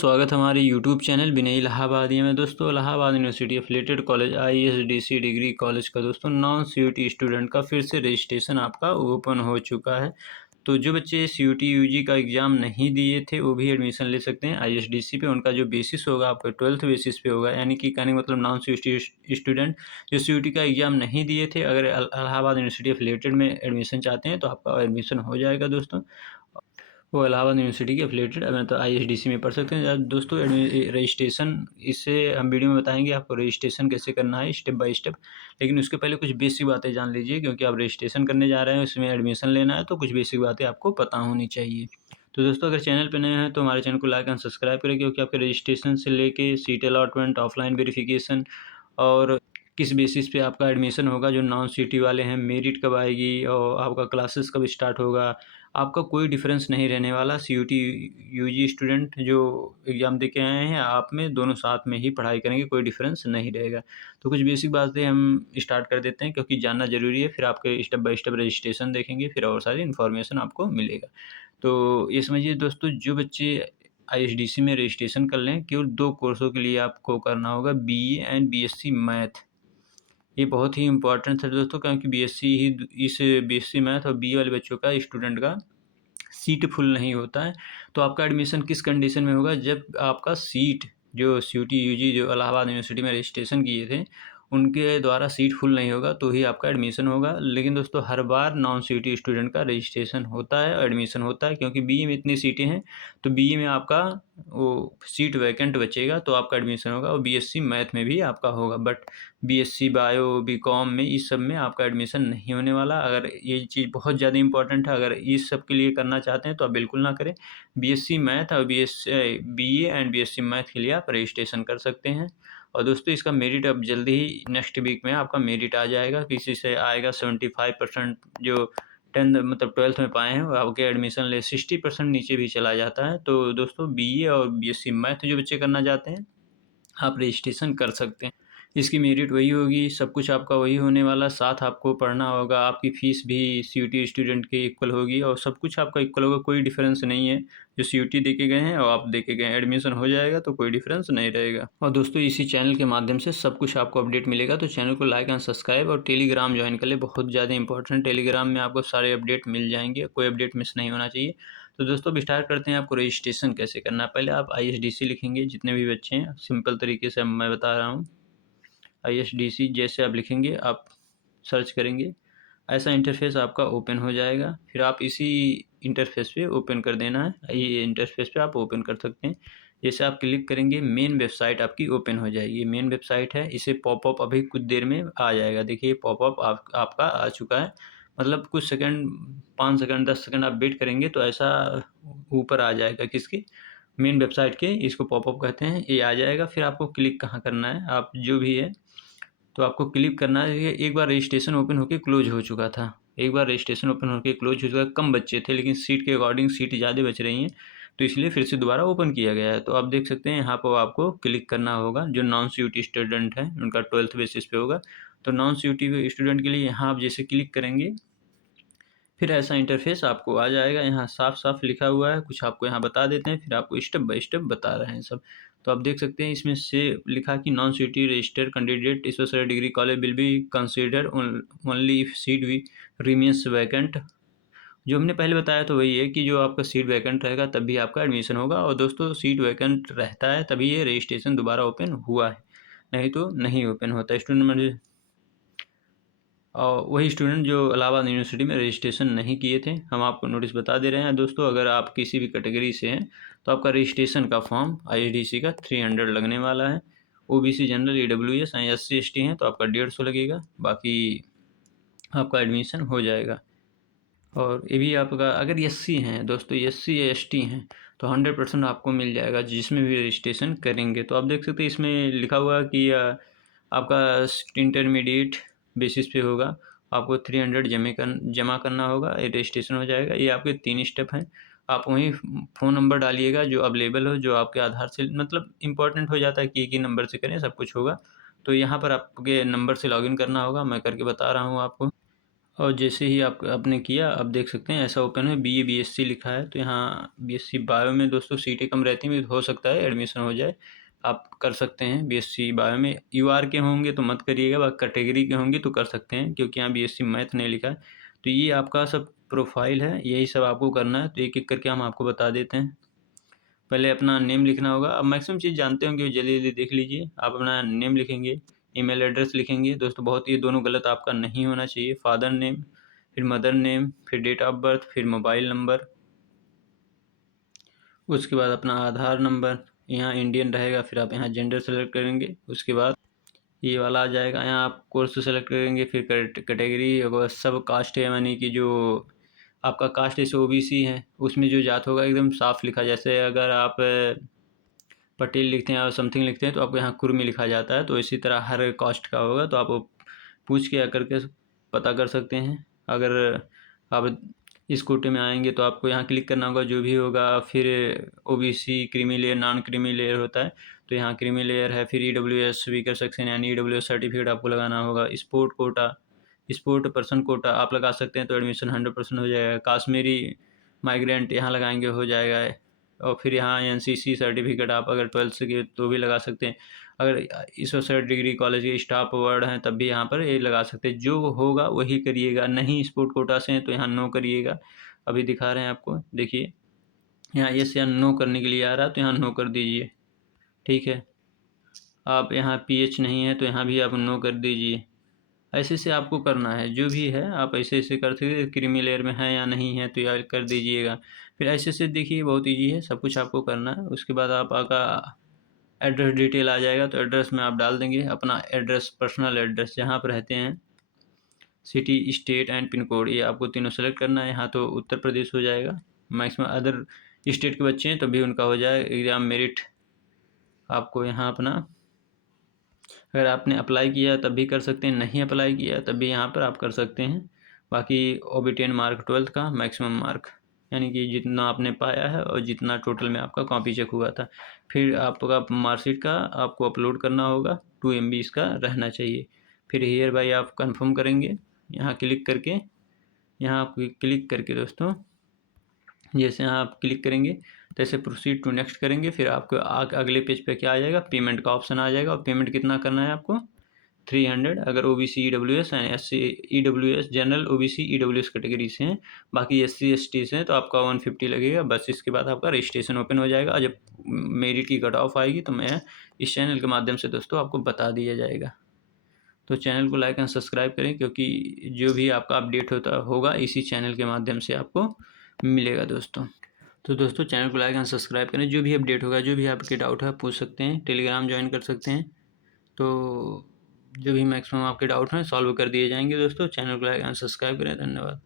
स्वागत है हमारे यूट्यूब चैनल विनय इलाहाबादिया में। दोस्तों, Allahabad university affiliated college ISDC degree college का दोस्तों नॉन सीयूटी स्टूडेंट का फिर से रजिस्ट्रेशन आपका ओपन हो चुका है। तो जो बच्चे सीयूटी यूजी का एग्ज़ाम नहीं दिए थे वो भी एडमिशन ले सकते हैं आईएसडीसी पे। उनका जो बेसिस होगा आपका 12th बेसिस पे होगा, यानी कि कहने का मतलब नॉन सीयूटी स्टूडेंट जो सीयूटी का एग्ज़ाम नहीं दिए थे, अगर इलाहाबाद यूनिवर्सिटी एफिलिएटेड में एडमिशन चाहते हैं तो आपका एडमिशन हो जाएगा दोस्तों। वो इलाहाबाद यूनिवर्सिटी के एफिलिएटेड मतलब आईएसडीसी में पढ़ सकते हैं। दोस्तों, रजिस्ट्रेशन इससे हम वीडियो में बताएंगे आपको रजिस्ट्रेशन कैसे करना है स्टेप बाय स्टेप। लेकिन उसके पहले कुछ बेसिक बातें जान लीजिए, क्योंकि आप रजिस्ट्रेशन करने जा रहे हैं, उसमें एडमिशन लेना है, तो कुछ बेसिक बातें आपको पता होनी चाहिए। तो दोस्तों, अगर चैनल पर नए हैं तो हमारे चैनल को लाइक एंड सब्सक्राइब करें, क्योंकि आपके रजिस्ट्रेशन से लेके सीट अलॉटमेंट, ऑफलाइन वेरिफिकेशन और किस बेसिस पे आपका एडमिशन होगा, जो नॉन सिटी वाले हैं, मेरिट कब आएगी और आपका क्लासेस कब स्टार्ट होगा, आपका कोई डिफरेंस नहीं रहने वाला। सीयूटी यूजी स्टूडेंट जो एग्ज़ाम दे के आए हैं, आप में दोनों साथ में ही पढ़ाई करेंगे, कोई डिफरेंस नहीं रहेगा। तो कुछ बेसिक बातें हम स्टार्ट कर देते हैं, क्योंकि जानना ज़रूरी है। फिर आपके स्टेप बाय स्टेप रजिस्ट्रेशन देखेंगे, फिर और सारी इन्फॉर्मेशन आपको मिलेगा। तो ये समझिए दोस्तों, जो बच्चे आईएसडीसी में रजिस्ट्रेशन कर लें, केवल 2 कोर्सों के लिए आपको करना होगा, बीए एंड बीएससी मैथ। ये बहुत ही इम्पोर्टेंट है दोस्तों, क्योंकि बीएससी ही इस बीएससी मैथ और बीए वाले बच्चों का स्टूडेंट का सीट फुल नहीं होता है। तो आपका एडमिशन किस कंडीशन में होगा, जब आपका सीट जो सीयूटी यूजी जो इलाहाबाद यूनिवर्सिटी में रजिस्ट्रेशन किए थे उनके द्वारा सीट फुल नहीं होगा तो ही आपका एडमिशन होगा। लेकिन दोस्तों, हर बार नॉन सीयूटी स्टूडेंट का रजिस्ट्रेशन होता है, एडमिशन होता है, क्योंकि बीए में इतनी सीटें हैं। तो बीए में आपका वो सीट वैकेंट बचेगा तो आपका एडमिशन होगा, और बीएससी मैथ में भी आपका होगा। बट बीएससी बायो बीकॉम में इस सब में आपका एडमिशन नहीं होने वाला। अगर ये चीज़ बहुत ज़्यादा इंपॉर्टेंट है, अगर इस सब के लिए करना चाहते हैं तो आप बिल्कुल ना करें। बीएससी मैथ और बीए एंड बीएससी मैथ के लिए आप रजिस्ट्रेशन कर सकते हैं। और दोस्तों, इसका मेरिट अब जल्दी ही नेक्स्ट वीक में आपका मेरिट आ जाएगा। किसी से आएगा 75%, जो 10th मतलब 12th में पाए हैं वो आपके एडमिशन ले 60% नीचे भी चला जाता है। तो दोस्तों, बीए और बीएससी मैथ जो बच्चे करना चाहते हैं आप रजिस्ट्रेशन कर सकते हैं। इसकी मेरिट वही होगी, सब कुछ आपका वही होने वाला, साथ आपको पढ़ना होगा, आपकी फ़ीस भी सीयूटी स्टूडेंट के इक्वल होगी और सब कुछ आपका इक्वल होगा, कोई डिफरेंस नहीं है। जो सीयूटी दे के गए हैं और आप दे के गए हैं, एडमिशन हो जाएगा तो कोई डिफरेंस नहीं रहेगा। और दोस्तों, इसी चैनल के माध्यम से सब कुछ आपको अपडेट मिलेगा, तो चैनल को लाइक एंड सब्सक्राइब और टेलीग्राम ज्वाइन कर ले, बहुत ज़्यादा इंपॉर्टेंट। टेलीग्राम में आपको सारे अपडेट मिल जाएंगे, कोई अपडेट मिस नहीं होना चाहिए। तो दोस्तों, अब स्टार्ट करते हैं आपको रजिस्ट्रेशन कैसे करना है। पहले आप आईएसडीसी लिखेंगे, जितने भी बच्चे हैं, सिंपल तरीके से मैं बता रहा हूँ। आईएसडीसी जैसे आप लिखेंगे, आप सर्च करेंगे, ऐसा इंटरफेस आपका ओपन हो जाएगा। फिर आप इसी इंटरफेस पे ओपन कर देना है, ये इंटरफेस पे आप ओपन कर सकते हैं। जैसे आप क्लिक करेंगे, मेन वेबसाइट आपकी ओपन हो जाएगी। मेन वेबसाइट है, इसे पॉपअप अभी कुछ देर में आ जाएगा। देखिए, पॉपअप आपका आ चुका है। मतलब कुछ सेकंड, 5 सेकंड 10 सेकंड आप वेट करेंगे तो ऐसा ऊपर आ जाएगा, किसकी, मेन वेबसाइट के। इसको पॉपअप कहते हैं, ये आ जाएगा। फिर आपको क्लिक कहाँ करना है, आप जो भी है तो आपको क्लिक करना है। एक बार रजिस्ट्रेशन ओपन होकर क्लोज हो चुका था, एक बार रजिस्ट्रेशन ओपन होकर क्लोज हो चुका, कम बच्चे थे, लेकिन सीट के अकॉर्डिंग सीट ज़्यादा बच रही हैं, तो इसलिए फिर से दोबारा ओपन किया गया है। तो आप देख सकते हैं, यहाँ पर आपको क्लिक करना होगा। जो नॉन सीयूटी स्टूडेंट है उनका 12th बेसिस पे होगा। तो नॉन सीयूटी स्टूडेंट के लिए यहाँ आप जैसे क्लिक करेंगे, फिर ऐसा इंटरफेस आपको आ जाएगा। यहाँ साफ साफ लिखा हुआ है, कुछ आपको यहाँ बता देते हैं, फिर आपको स्टेप बाय स्टेप बता रहे हैं सब। तो आप देख सकते हैं, इसमें से लिखा कि non city registered candidate special degree college will be consider only if seat we remains vacant. जो हमने पहले बताया तो वही है कि जो आपका सीट वैकेंट रहेगा तभी आपका एडमिशन होगा। और दोस्तों, सीट वैकेंट रहता है तभी ये रजिस्ट्रेशन दोबारा ओपन हुआ है, नहीं तो नहीं ओपन होता। स्टूडेंट और वही स्टूडेंट जो इलाहाबाद यूनिवर्सिटी में रजिस्ट्रेशन नहीं किए थे, हम आपको नोटिस बता दे रहे हैं दोस्तों। अगर आप किसी भी कैटेगरी से हैं तो आपका रजिस्ट्रेशन का फॉर्म आईएसडीसी का 300 लगने वाला है। OBC, general, EWS, SC ST हैं तो आपका 150 लगेगा, बाकी आपका एडमिशन हो जाएगा। और ये भी आपका, अगर एससी हैं दोस्तों, एससी या एसटी हैं तो 100% आपको मिल जाएगा जिसमें भी रजिस्ट्रेशन करेंगे। तो आप देख सकते हैं, इसमें लिखा हुआ है कि आपका इंटरमीडिएट बेसिस पे होगा, आपको 300 जमा करना होगा, ये रजिस्ट्रेशन हो जाएगा। ये आपके 3 स्टेप हैं। आप वहीं फ़ोन नंबर डालिएगा जो अवेलेबल हो, जो आपके आधार से मतलब इम्पोर्टेंट हो जाता है कि एक ही नंबर से करें सब कुछ होगा। तो यहाँ पर आपके नंबर से लॉगिन करना होगा, मैं करके बता रहा हूँ आपको। और जैसे ही आप आपने किया, अब देख सकते हैं ऐसा ओपन है, BA BSc लिखा है। तो यहाँ BSc बायो में दोस्तों सीटें कम रहती हैं, हो सकता है एडमिशन हो जाए, आप कर सकते हैं BSc बायो में। UR के होंगे तो मत करिएगा, बाकी कैटेगरी के होंगे तो कर सकते हैं, क्योंकि यहाँ BSc मैथ नहीं लिखा है। तो ये आपका सब प्रोफाइल है, यही सब आपको करना है। तो एक एक करके हम आपको बता देते हैं। पहले अपना नेम लिखना होगा। अब मैक्सिमम चीज़ जानते होंगे, जल्दी जल्दी देख लीजिए। आप अपना नेम लिखेंगे, ईमेल एड्रेस लिखेंगे दोस्तों, बहुत ये दोनों गलत आपका नहीं होना चाहिए। फादर नेम, फिर मदर नेम, फिर डेट ऑफ बर्थ, फिर मोबाइल नंबर, उसके बाद अपना आधार नंबर, यहाँ इंडियन रहेगा। फिर आप यहाँ जेंडर सेलेक्ट करेंगे, उसके बाद ये वाला आ जाएगा। यहाँ आप कोर्स सेलेक्ट करेंगे, फिर कैटेगरी सब कास्ट है, यानी कि जो आपका कास्ट जैसे OBC है, उसमें जो जात होगा एकदम साफ लिखा। जैसे अगर आप पटेल लिखते हैं और समथिंग लिखते हैं तो आपको यहाँ कुर्मी लिखा जाता है। तो इसी तरह हर कास्ट का होगा, तो आप पूछ के आकर के पता कर सकते हैं। अगर आप इस कोटे में आएंगे तो आपको यहाँ क्लिक करना होगा, जो भी होगा। फिर OBC creamy layer, non creamy layer होता है, तो यहाँ क्रीमी लेयर है। फिर EWS वीकर सेक्शन, यानी EWS सर्टिफिकेट आपको लगाना होगा। Sport quota, sport person quota आप लगा सकते हैं, तो एडमिशन 100% हो जाएगा। काश्मीरी माइग्रेंट यहाँ लगाएंगे, हो जाएगा। और फिर यहाँ NCC सर्टिफिकेट आप अगर 12th से किए तो भी लगा सकते हैं। अगर एसोसिएट डिग्री कॉलेज के स्टाफ अवार्ड हैं तब भी यहाँ पर ये लगा सकते हैं। जो होगा वही करिएगा, नहीं स्पोर्ट कोटा से हैं तो यहाँ नो करिएगा। अभी दिखा रहे हैं आपको, देखिए यहाँ यस या नो करने के लिए आ रहा है, तो यहाँ नो कर दीजिए, ठीक है। आप यहाँ PH नहीं है तो यहाँ भी आप नो कर दीजिए। ऐसे से आपको करना है, जो भी है आप ऐसे ऐसे कर सकते। क्रीमी लेयर में है या नहीं है तो यार कर दीजिएगा। फिर ऐसे से देखिए, बहुत ईजी है, सब कुछ आपको करना है। उसके बाद आपका एड्रेस डिटेल आ जाएगा, तो एड्रेस में आप डाल देंगे अपना एड्रेस, पर्सनल एड्रेस जहाँ पर रहते हैं, city, state and pin code, ये आपको तीनों सेलेक्ट करना है। यहाँ तो उत्तर प्रदेश हो जाएगा। मैक्सिमम अदर स्टेट के बच्चे हैं तब भी उनका हो जाए। एग्ज़ाम मेरिट आपको यहाँ अपना, अगर आपने अप्लाई किया तब भी कर सकते हैं, नहीं अप्लाई किया तब भी यहाँ पर आप कर सकते हैं। बाकी OB10 मार्क 12th का मैक्सिमम मार्क, यानी कि जितना आपने पाया है और जितना टोटल में आपका कॉपी चेक हुआ था। फिर आपका मार्कशीट का आपको अपलोड करना होगा, 2 MB इसका रहना चाहिए। फिर हियर बाई आप कंफर्म करेंगे, यहाँ क्लिक करके, यहाँ आप क्लिक करके दोस्तों, जैसे यहाँ आप क्लिक करेंगे तैसे प्रोसीड टू नेक्स्ट करेंगे। फिर आपको अगले पेज पे क्या आ जाएगा, पेमेंट का ऑप्शन आ जाएगा। और पेमेंट कितना करना है आपको, 300 अगर OBC EWS and SC EWS general OBC EWS category से हैं। बाकी SC ST से हैं तो आपका 150 लगेगा बस। इसके बाद आपका रजिस्ट्रेशन ओपन हो जाएगा। जब मेरिट की कट ऑफ आएगी तो मैं इस चैनल के माध्यम से दोस्तों आपको बता दिया जाएगा। तो चैनल को लाइक एंड सब्सक्राइब करें, क्योंकि जो भी आपका अपडेट होगा इसी चैनल के माध्यम से आपको मिलेगा दोस्तों। तो दोस्तों चैनल को लाइक एंड सब्सक्राइब करें, जो भी अपडेट होगा, जो भी आपके डाउट है पूछ सकते हैं। टेलीग्राम ज्वाइन कर सकते हैं, तो जो भी मैक्सिमम आपके डाउट हैं सॉल्व कर दिए जाएंगे दोस्तों। चैनल को लाइक एंड सब्सक्राइब करें, धन्यवाद।